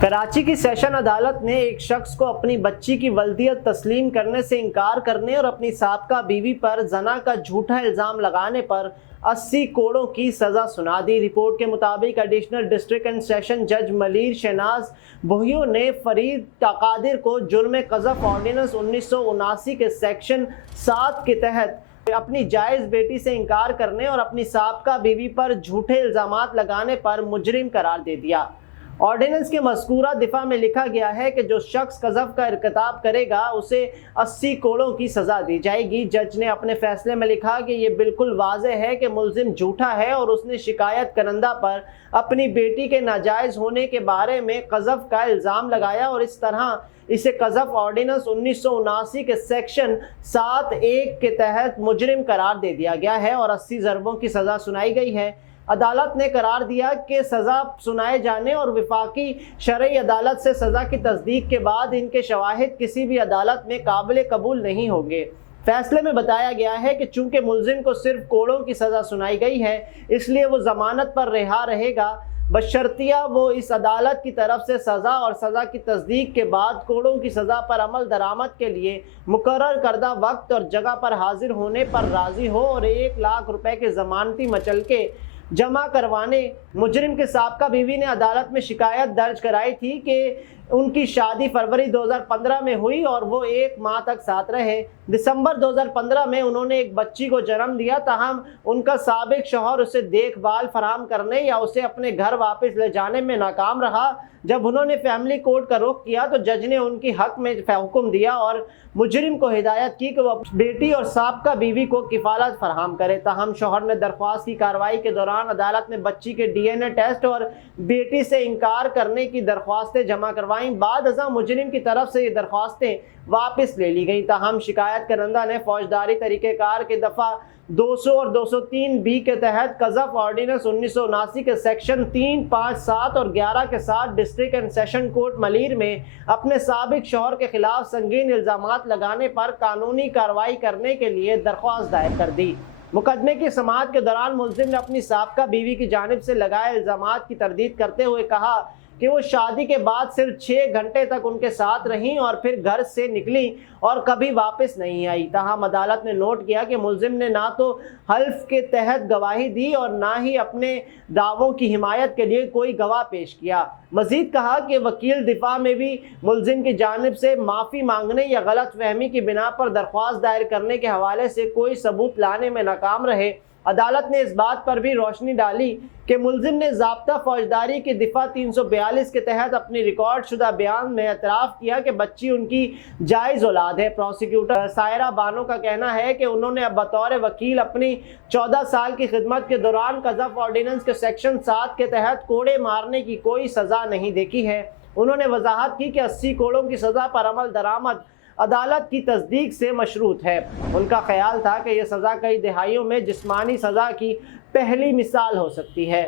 कराची की सेशन अदालत ने एक शख्स को अपनी बच्ची की वल्दियत तस्लीम करने से इनकार करने और अपनी साबका बीवी पर जना का झूठा इल्ज़ाम लगाने पर 80 कोड़ों की सज़ा सुना दी। रिपोर्ट के मुताबिक एडिशनल डिस्ट्रिक्ट एंड सेशन जज मलिर शहनाज बोहियो ने फरीद कादिर को जुर्म क़ज़फ़ ऑर्डिनेंस 1979 के सेक्शन 7 के तहत अपनी जायज़ बेटी से इनकार करने और अपनी साबका बीवी पर झूठे इल्ज़ामात लगाने पर मुजरिम करार दे दिया। ऑर्डिनेंस के मज़कूरा दिफा में लिखा गया है कि जो शख्स क़ज़फ़ का इर्तिकाब करेगा उसे 80 कोड़ों की सज़ा दी जाएगी। जज ने अपने फैसले में लिखा कि ये बिल्कुल वाज़ेह है कि मुल्ज़िम झूठा है और उसने शिकायत करंदा पर अपनी बेटी के नाजायज़ होने के बारे में क़ज़फ़ का इल्ज़ाम लगाया और इस तरह इसे क़ज़फ़ ऑर्डिनेंस 1979 के सेक्शन 7(1) के तहत मुजरिम करार दे दिया गया है और 80 ज़रबों की सज़ा सुनाई गई है। अदालत ने करार दिया कि सज़ा सुनाए जाने और वफाकी शरई अदालत से सज़ा की तस्दीक के बाद इनके शवाहिद किसी भी अदालत में काबिल कबूल नहीं होंगे। फैसले में बताया गया है कि चूंकि मुल्ज़िम को सिर्फ कोड़ों की सज़ा सुनाई गई है इसलिए वो ज़मानत पर रिहा रहेगा, बशर्तिया वो इस अदालत की तरफ से सज़ा और सज़ा की तस्दीक के बाद कोड़ों की सज़ा पर अमल दरामद के लिए मुकर्रर करदा वक्त और जगह पर हाजिर होने पर राज़ी हो और 1 लाख रुपए के ज़मानती मचलके जमा करवाने। मुजरिम के साबका बीवी ने अदालत में शिकायत दर्ज कराई थी कि उनकी शादी फरवरी 2015 में हुई और वो 1 माह तक साथ रहे। दिसंबर 2015 में उन्होंने एक बच्ची को जन्म दिया, ताहम उनका साबिक शौहर उसे देखभाल फराहम करने या उसे अपने घर वापस ले जाने में नाकाम रहा। जब उन्होंने फैमिली कोर्ट का रुख किया तो जज ने उनकी हक में हुक्म दिया और मुजरिम को हिदायत की कि वह बेटी और साबका बीवी को किफालत फराहम करे। ताहम शौहर ने दरख्वास्त की कार्रवाई के दौरान अदालत में बच्ची के DNA टेस्ट और बेटी से इनकार करने की दरख्वास्तें जमा करवाईं। बाद अज़ां मुजरिम की तरफ से ये दरख्वास्तें वापस ले ली गईं। ताहम शिकायत करंदा ने फौजदारी तरीक़ेकार के दफ़ा 200 और 203B के तहत क़ज़फ़ ऑर्डिनेंस 1979 के सेक्शन 3, 5, 7 और 11 के साथ district and session court Malir में अपने साबिक शौहर के खिलाफ संगीन इल्ज़ामात लगाने पर कानूनी कार्रवाई करने के लिए दरख्वास्त दायर कर दी। मुकदमे की समाअत के दौरान मुल्ज़िम ने अपनी साबका बीवी की जानिब से लगाए इल्ज़ामात की तरदीद करते हुए कहा कि वो शादी के बाद सिर्फ 6 घंटे तक उनके साथ रहीं और फिर घर से निकली और कभी वापस नहीं आई। ताहम अदालत ने नोट किया कि मुल्ज़िम ने ना तो हल्फ के तहत गवाही दी और ना ही अपने दावों की हिमायत के लिए कोई गवाह पेश किया। मज़ीद कहा कि वकील दिफा में भी मुल्ज़िम की जानिब से माफ़ी मांगने या गलत फहमी की बिना पर दरख्वास्त दायर करने के हवाले से कोई सबूत लाने में नाकाम रहे। अदालत ने इस बात पर भी रोशनी डाली कि मुल्ज़िम ने ज़ाब्ता फौजदारी के दिफा 342 के तहत अपनी रिकॉर्ड शुदा बयान में एतराफ़ किया कि बच्ची उनकी जायज़ औलाद है। प्रोसिक्यूटर सायरा बानो का कहना है कि उन्होंने अब बतौर वकील अपनी 14 साल की खिदमत के दौरान क़ज़फ़ ऑर्डिनेंस के सेक्शन 7 के तहत कोड़े मारने की कोई सज़ा नहीं देखी है। उन्होंने वजाहत की कि 80 कोड़ों की सज़ा पर अमल दरामद अदालत की तस्दीक से मशरूत है। उनका ख्याल था कि यह सज़ा कई दहाइयों में जिस्मानी सज़ा की पहली मिसाल हो सकती है।